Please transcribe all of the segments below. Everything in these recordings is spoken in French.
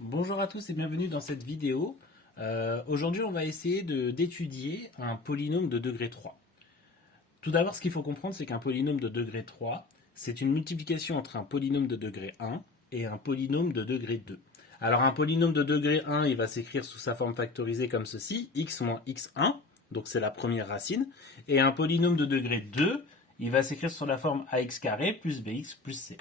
Bonjour à tous et bienvenue dans cette vidéo. Aujourd'hui, on va essayer d'étudier un polynôme de degré 3. Tout d'abord, ce qu'il faut comprendre, c'est qu'un polynôme de degré 3, c'est une multiplication entre un polynôme de degré 1 et un polynôme de degré 2. Alors, un polynôme de degré 1, il va s'écrire sous sa forme factorisée comme ceci, x moins x1, donc c'est la première racine, et un polynôme de degré 2, il va s'écrire sous la forme ax carré plus bx plus c.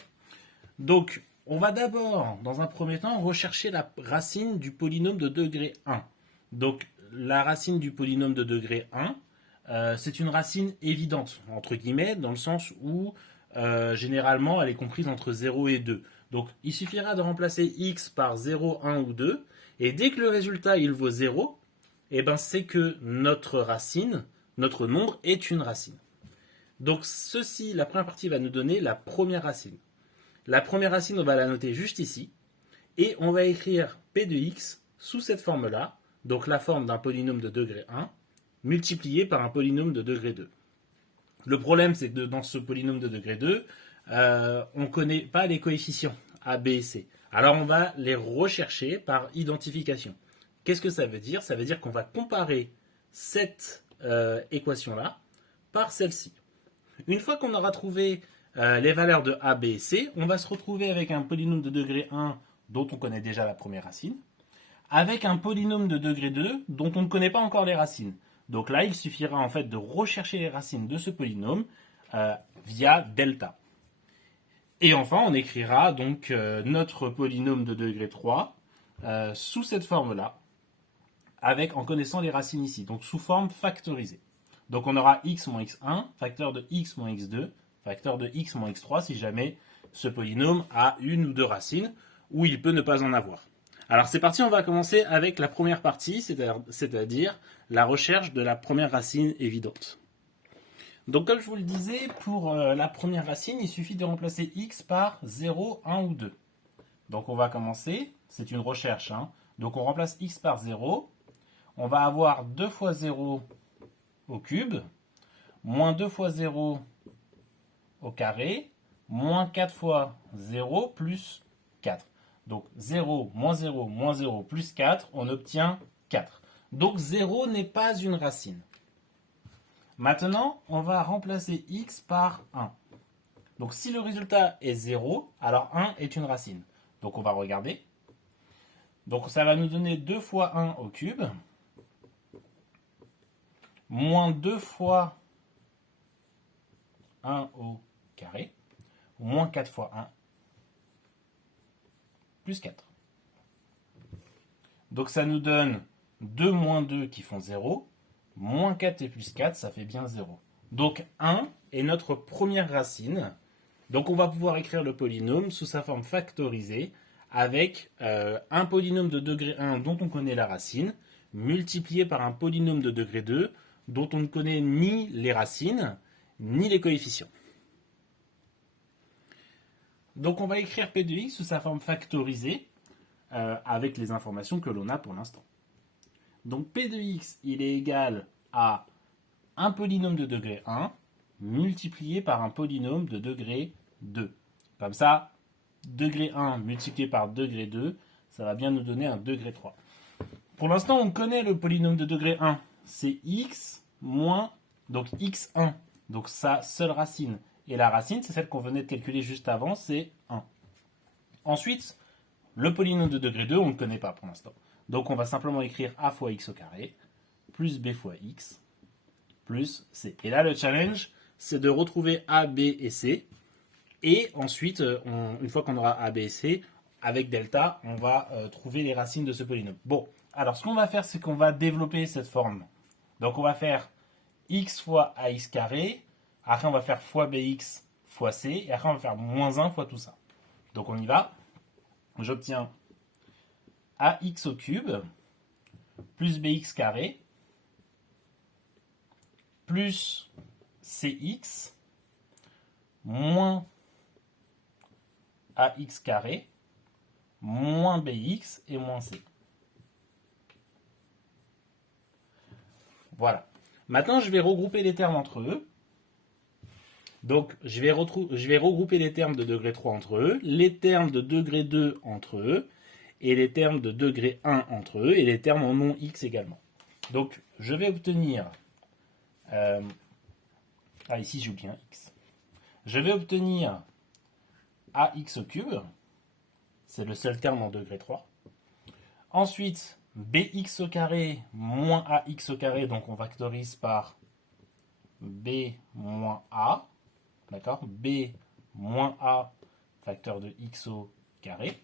Donc, on va d'abord, dans un premier temps, rechercher la racine du polynôme de degré 1. Donc, la racine du polynôme de degré 1, c'est une racine évidente, entre guillemets, dans le sens où, généralement, elle est comprise entre 0 et 2. Donc, il suffira de remplacer x par 0, 1 ou 2, et dès que le résultat, il vaut 0, eh ben, c'est que notre racine, notre nombre, est une racine. Donc, ceci, la première partie va nous donner la première racine. La première racine, on va la noter juste ici. Et on va écrire p de x sous cette forme-là, donc la forme d'un polynôme de degré 1, multiplié par un polynôme de degré 2. Le problème, c'est que dans ce polynôme de degré 2, on ne connaît pas les coefficients a, b et c. Alors on va les rechercher par identification. Qu'est-ce que ça veut dire? Ça veut dire qu'on va comparer cette équation-là par celle-ci. Une fois qu'on aura trouvé les valeurs de a, b et c, on va se retrouver avec un polynôme de degré 1 dont on connaît déjà la première racine, avec un polynôme de degré 2 dont on ne connaît pas encore les racines. Donc là, il suffira en fait de rechercher les racines de ce polynôme via delta. Et enfin, on écrira donc notre polynôme de degré 3 sous cette forme-là, en connaissant les racines ici, donc sous forme factorisée. Donc on aura x moins x1, facteur de x moins x2, facteur de x moins x3 si jamais ce polynôme a une ou deux racines, ou il peut ne pas en avoir. Alors c'est parti, on va commencer avec la première partie, c'est-à-dire la recherche de la première racine évidente. Donc comme je vous le disais, pour la première racine, il suffit de remplacer x par 0, 1 ou 2. Donc on va commencer, c'est une recherche, donc on remplace x par 0, on va avoir 2 fois 0 au cube, moins 2 fois 0 au carré, moins 4 fois 0 plus 4. Donc 0, moins 0 plus 4, on obtient 4. Donc 0 n'est pas une racine. Maintenant, on va remplacer x par 1. Donc si le résultat est 0, alors 1 est une racine. Donc on va regarder. Donc ça va nous donner 2 fois 1 au cube, moins 2 fois 1 au carré, moins 4 fois 1, plus 4. Donc ça nous donne 2 moins 2 qui font 0, moins 4 et plus 4, ça fait bien 0. Donc 1 est notre première racine. Donc on va pouvoir écrire le polynôme sous sa forme factorisée avec un polynôme de degré 1 dont on connaît la racine, multiplié par un polynôme de degré 2 dont on ne connaît ni les racines, ni les coefficients. Donc on va écrire p de x sous sa forme factorisée avec les informations que l'on a pour l'instant. Donc p de x, il est égal à un polynôme de degré 1 multiplié par un polynôme de degré 2. Comme ça, degré 1 multiplié par degré 2, ça va bien nous donner un degré 3. Pour l'instant, on connaît le polynôme de degré 1. C'est x moins, donc x1, donc sa seule racine. Et la racine, c'est celle qu'on venait de calculer juste avant, c'est 1. Ensuite, le polynôme de degré 2, on ne le connaît pas pour l'instant. Donc on va simplement écrire a fois x au carré, plus b fois x, plus c. Et là, le challenge, c'est de retrouver a, b et c. Et ensuite, une fois qu'on aura a, b et c, avec delta, on va trouver les racines de ce polynôme. Bon, alors ce qu'on va faire, c'est qu'on va développer cette forme. Donc on va faire x fois ax carré, après on va faire fois bx fois c, et après on va faire moins 1 fois tout ça. Donc on y va. J'obtiens ax au cube, plus bx carré, plus cx, moins ax carré, moins bx et moins c. Voilà. Maintenant, je vais regrouper les termes entre eux. Donc, je vais regrouper les termes de degré 3 entre eux, les termes de degré 2 entre eux, et les termes de degré 1 entre eux, et les termes en non x également. Donc, je vais obtenir... ici j'ai oublié un x. Je vais obtenir ax au cube, c'est le seul terme en degré 3. Ensuite, bx au carré moins ax au carré, donc on factorise par b moins a, d'accord? B moins a, facteur de x au carré.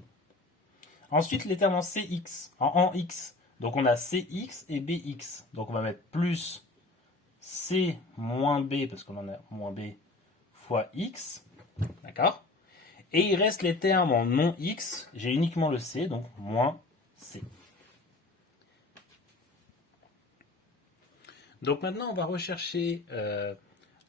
Ensuite, les termes en cx, en x, donc on a cx et bx, donc on va mettre plus c moins b, parce qu'on en a moins b, fois x, d'accord? Et il reste les termes en non x, j'ai uniquement le c, donc moins c. Donc maintenant, on va rechercher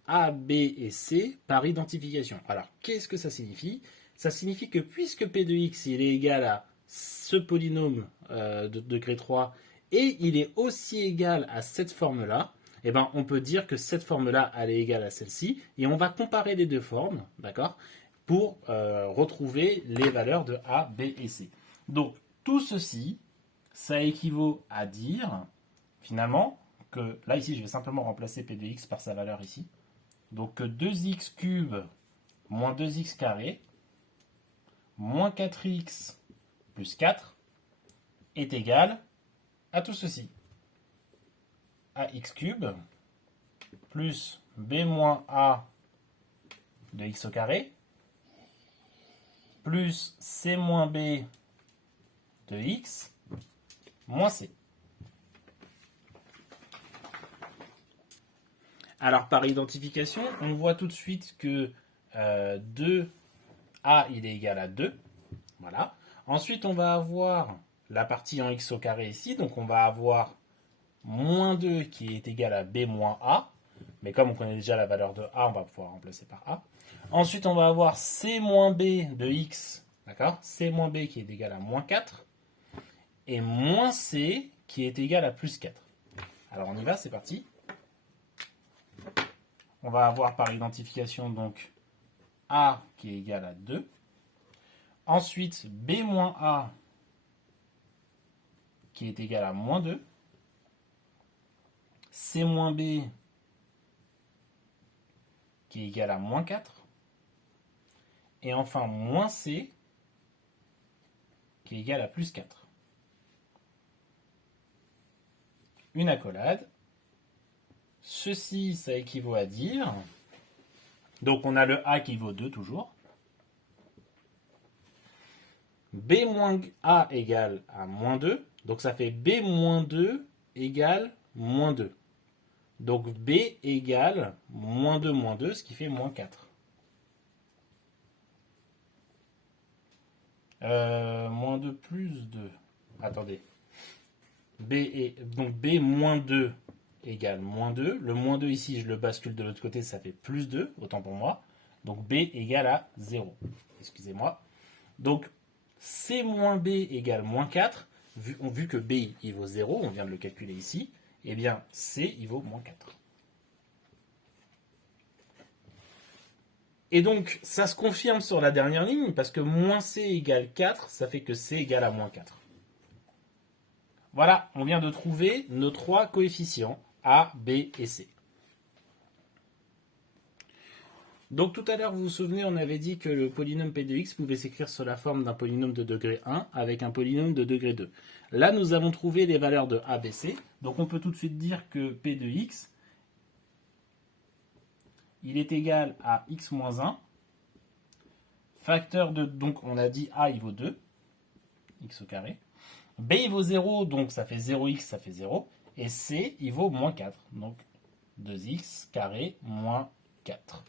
A, B et C par identification. Alors, qu'est-ce que ça signifie? Ça signifie que puisque P de x il est égal à ce polynôme de degré 3 et il est aussi égal à cette forme-là, eh ben, on peut dire que cette forme-là, elle est égale à celle-ci, et on va comparer les deux formes, d'accord, pour retrouver les valeurs de A, B et C. Donc, tout ceci, ça équivaut à dire, finalement, que, là, ici, je vais simplement remplacer P de x par sa valeur ici. Donc, que 2x cube moins 2x carré moins 4x plus 4 est égal à tout ceci. Ax cube plus b moins a de x au carré plus c moins b de x moins c. Alors par identification, on voit tout de suite que 2a il est égal à 2. Voilà. Ensuite, on va avoir la partie en x au carré ici. Donc on va avoir moins 2 qui est égal à b moins a. Mais comme on connaît déjà la valeur de a, on va pouvoir remplacer par a. Ensuite, on va avoir c moins b de x. D'accord? C moins b qui est égal à moins 4. Et moins c qui est égal à plus 4. Alors on y va, c'est parti. On va avoir par identification donc a qui est égal à 2. Ensuite, b moins a qui est égal à moins 2. C moins b qui est égal à moins 4. Et enfin, moins c qui est égal à plus 4. Une accolade. Ceci, ça équivaut à dire... Donc, on a le a qui vaut 2 toujours. B moins a égale à moins 2. Donc, ça fait b moins 2 égale moins 2. Donc, b égale moins 2, ce qui fait moins 4. Moins 2 plus 2. Attendez. Donc, b moins 2 égale moins 2. Le moins 2 ici, je le bascule de l'autre côté, ça fait plus 2, autant pour moi. Donc b égale à 0. Excusez-moi. Donc c moins b égale moins 4. Vu que b il vaut 0, on vient de le calculer ici, eh bien c il vaut moins 4. Et donc ça se confirme sur la dernière ligne, parce que moins c égale 4, ça fait que c égale à moins 4. Voilà, on vient de trouver nos trois coefficients. A, B et C. Donc tout à l'heure, vous vous souvenez, on avait dit que le polynôme P de x pouvait s'écrire sous la forme d'un polynôme de degré 1 avec un polynôme de degré 2. Là, nous avons trouvé les valeurs de A, B, C. Donc on peut tout de suite dire que P de x, il est égal à x moins 1. Facteur de, donc on a dit A, il vaut 2, x au carré. B, il vaut 0, donc ça fait 0x, ça fait 0. Et C, il vaut moins 4. Donc 2x carré moins 4.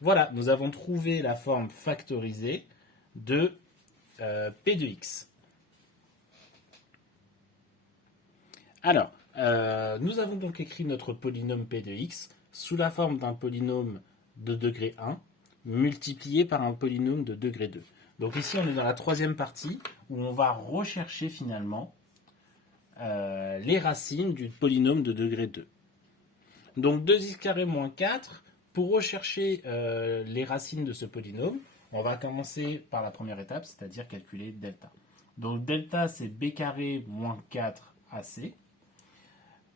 Voilà, nous avons trouvé la forme factorisée de P de x. Alors, nous avons donc écrit notre polynôme P de x sous la forme d'un polynôme de degré 1 multiplié par un polynôme de degré 2. Donc ici, on est dans la troisième partie où on va rechercher finalement les racines du polynôme de degré 2. Donc 2x carré moins 4, pour rechercher les racines de ce polynôme, on va commencer par la première étape, c'est-à-dire calculer delta. Donc delta, c'est b carré moins 4ac.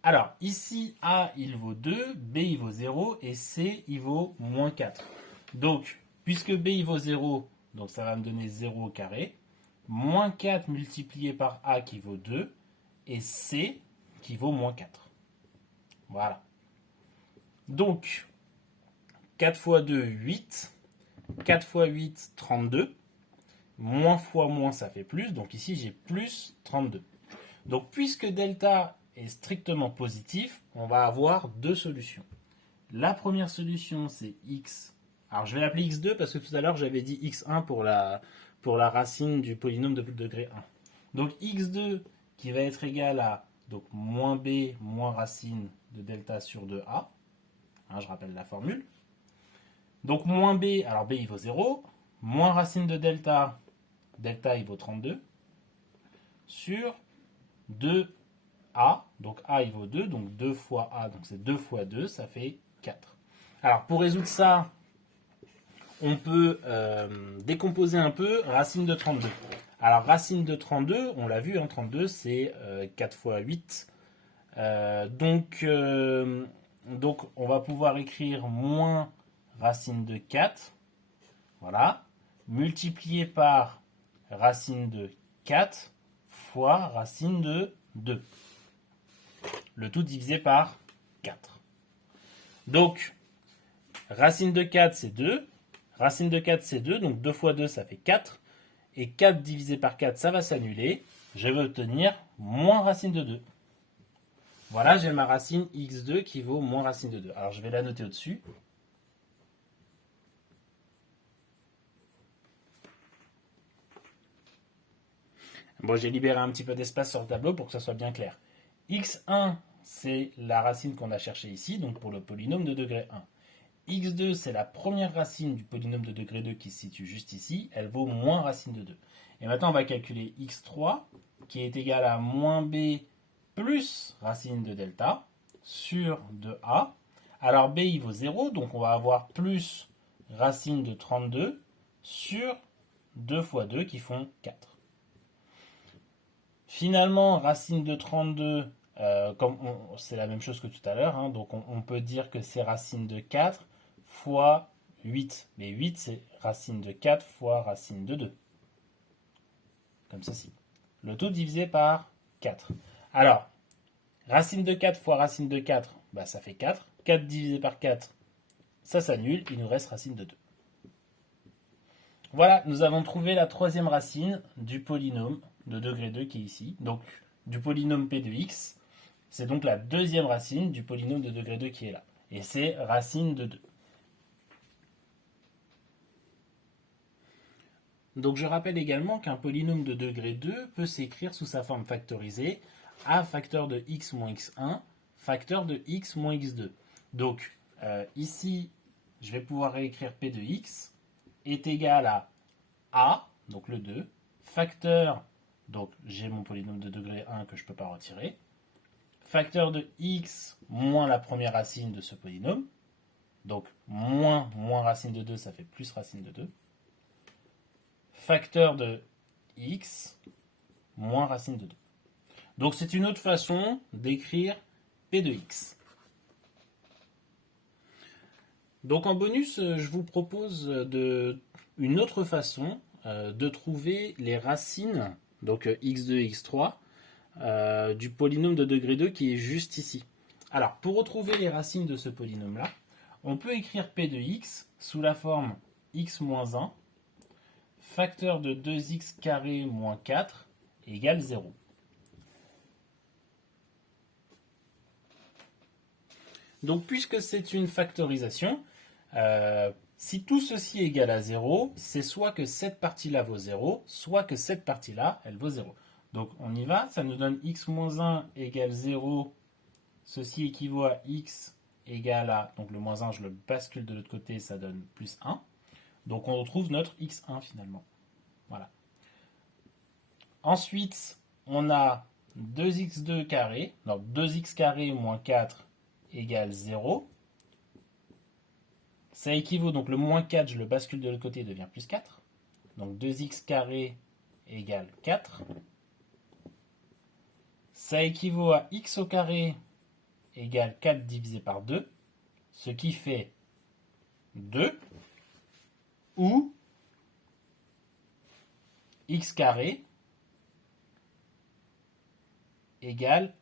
Alors, ici, a, il vaut 2, b, il vaut 0, et c, il vaut moins 4. Donc, puisque b, il vaut 0, donc ça va me donner 0 au carré, moins 4 multiplié par a qui vaut 2, et c qui vaut moins 4. Voilà. Donc, 4 fois 2, 8. 4 fois 8, 32. Moins fois moins, ça fait plus. Donc ici, j'ai plus 32. Donc, puisque delta est strictement positif, on va avoir deux solutions. La première solution, c'est x. Alors, je vais l'appeler x2 parce que tout à l'heure, j'avais dit x1 pour la racine du polynôme de degré 1. Donc, x2 qui va être égal à donc, moins b moins racine de delta sur 2a. Je rappelle la formule. Donc, moins b, alors b il vaut 0, moins racine de delta, delta il vaut 32, sur 2a, donc a il vaut 2, donc 2 fois a, donc c'est 2 fois 2, ça fait 4. Alors, pour résoudre ça, on peut décomposer un peu racine de 32. Alors, racine de 32, on l'a vu, 32, c'est 4 fois 8. Donc, on va pouvoir écrire moins racine de 4, voilà, multiplié par racine de 4 fois racine de 2. Le tout divisé par 4. Donc, racine de 4, c'est 2. Racine de 4, c'est 2. Donc, 2 fois 2, ça fait 4. Et 4 divisé par 4, ça va s'annuler. Je vais obtenir moins racine de 2. Voilà, j'ai ma racine x2 qui vaut moins racine de 2. Alors, je vais la noter au-dessus. Bon, j'ai libéré un petit peu d'espace sur le tableau pour que ça soit bien clair. x1, c'est la racine qu'on a cherchée ici, donc pour le polynôme de degré 1. x2, c'est la première racine du polynôme de degré 2 qui se situe juste ici. Elle vaut moins racine de 2. Et maintenant, on va calculer x3, qui est égal à moins b plus racine de delta sur 2a. Alors, b, il vaut 0, donc on va avoir plus racine de 32 sur 2 fois 2 qui font 4. Finalement, racine de 32, c'est la même chose que tout à l'heure, donc on peut dire que c'est racine de 4 fois 8. Mais 8, c'est racine de 4 fois racine de 2. Comme ceci. Le tout divisé par 4. Alors, racine de 4 fois racine de 4, ça fait 4. 4 divisé par 4, ça s'annule. Il nous reste racine de 2. Voilà, nous avons trouvé la troisième racine du polynôme de degré 2 qui est ici. Donc, du polynôme p de x. C'est donc la deuxième racine du polynôme de degré 2 qui est là. Et c'est racine de 2. Donc je rappelle également qu'un polynôme de degré 2 peut s'écrire sous sa forme factorisée a facteur de x moins x1, facteur de x moins x2. Donc ici, je vais pouvoir réécrire p de x est égal à a, donc le 2, facteur, donc j'ai mon polynôme de degré 1 que je ne peux pas retirer, facteur de x moins la première racine de ce polynôme, donc moins racine de 2, ça fait plus racine de 2, facteur de x moins racine de 2. Donc c'est une autre façon d'écrire p de x. Donc en bonus, je vous propose une autre façon de trouver les racines, donc x2 et x3, du polynôme de degré 2 qui est juste ici. Alors pour retrouver les racines de ce polynôme-là, on peut écrire p de x sous la forme x moins 1, facteur de 2x carré moins 4 égale 0. Donc puisque c'est une factorisation, si tout ceci est égal à 0, c'est soit que cette partie-là vaut 0, soit que cette partie-là, elle vaut 0. Donc on y va, ça nous donne x moins 1 égale 0. Ceci équivaut à x égale à, donc le moins 1, je le bascule de l'autre côté, ça donne plus 1. Donc on retrouve notre x1 finalement. Voilà. Ensuite, on a 2x2 carré, donc 2x carré moins 4 égale 0. Ça équivaut, donc le moins 4, je le bascule de l'autre côté, il devient plus 4. Donc 2x carré égale 4. Ça équivaut à x au carré égale 4 divisé par 2, ce qui fait 2, ou x carré égale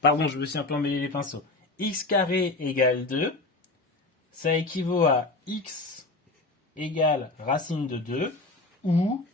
pardon, je me suis un peu emmêlé les pinceaux. X carré égale 2, ça équivaut à x égale racine de 2, ou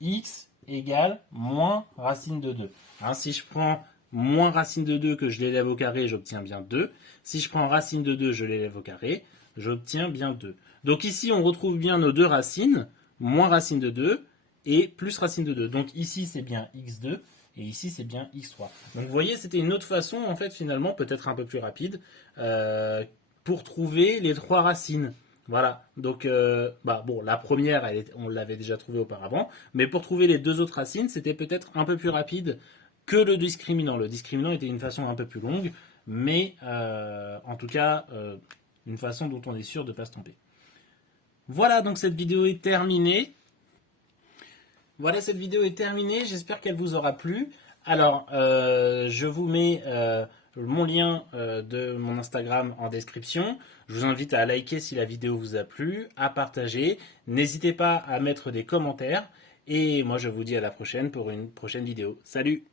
x égale moins racine de 2. Hein, si je prends moins racine de 2 que je l'élève au carré, j'obtiens bien 2. Si je prends racine de 2, je l'élève au carré, j'obtiens bien 2. Donc ici, on retrouve bien nos deux racines, moins racine de 2 et plus racine de 2. Donc ici, c'est bien x2 et ici, c'est bien x3. Donc vous voyez, c'était une autre façon, en fait, finalement, peut-être un peu plus rapide, pour trouver les trois racines. Voilà, donc bon, la première, on l'avait déjà trouvée auparavant, mais pour trouver les deux autres racines, c'était peut-être un peu plus rapide que le discriminant. Le discriminant était une façon un peu plus longue, mais en tout cas, une façon dont on est sûr de ne pas se tromper. Voilà, donc cette vidéo est terminée. Voilà, cette vidéo est terminée, j'espère qu'elle vous aura plu. Alors, je vous mets mon lien de mon Instagram en description. Je vous invite à liker si la vidéo vous a plu, à partager. N'hésitez pas à mettre des commentaires. Et moi, je vous dis à la prochaine pour une prochaine vidéo. Salut!